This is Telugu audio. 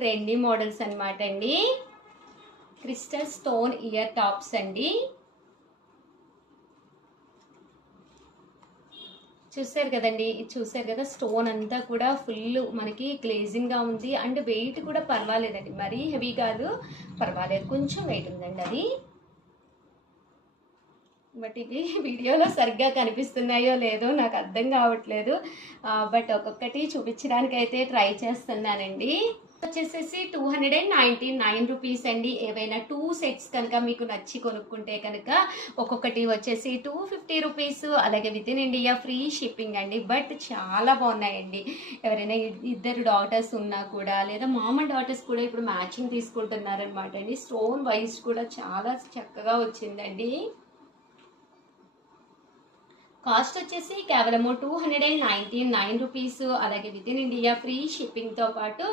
ట్రెండీ మోడల్స్ అనమాట అండి. క్రిస్టల్ స్టోన్ ఇయర్ టాప్స్ అండి. చూసారు కదండి, చూసారు కదా స్టోన్ అంతా కూడా ఫుల్ మనకి గ్లేజింగ్ గా ఉంది. అండ్ వెయిట్ కూడా పర్వాలేదండి, మరీ హెవీ కాదు, పర్వాలేదు, కొంచెం వెయిట్ ఉందండి అది. బట్ ఇవి వీడియోలో సరిగ్గా కనిపిస్తున్నాయో లేదో నాకు అర్థం కావట్లేదు. బట్ ఒక్కొక్కటి చూపించడానికి అయితే ట్రై చేస్తున్నానండి. వచ్చేసేసి 299 రూపీస్ అండి. ఏవైనా 2 సెట్స్ కనుక మీకు నచ్చి కొనుక్కుంటే కనుక ఒక్కొక్కటి వచ్చేసి 250 రూపీస్. అలాగే with in India free shipping అండి. బట్ చాలా బాగున్నాయండి. ఎవరైనా ఇద్దరు డాటర్స్ ఉన్నా కూడా, లేదా మామ డాటర్స్ కూడా ఇప్పుడు మ్యాచింగ్ తీసుకుంటున్నారనమాట అండి. స్టోన్ వైజ్ కూడా చాలా చక్కగా వచ్చిందండి. కాస్ట్ వచ్చేసి కేవలము 299 రూపీస్. అలాగే విత్ ఇన్ ఇండియా ఫ్రీ షిప్పింగ్తో పాటు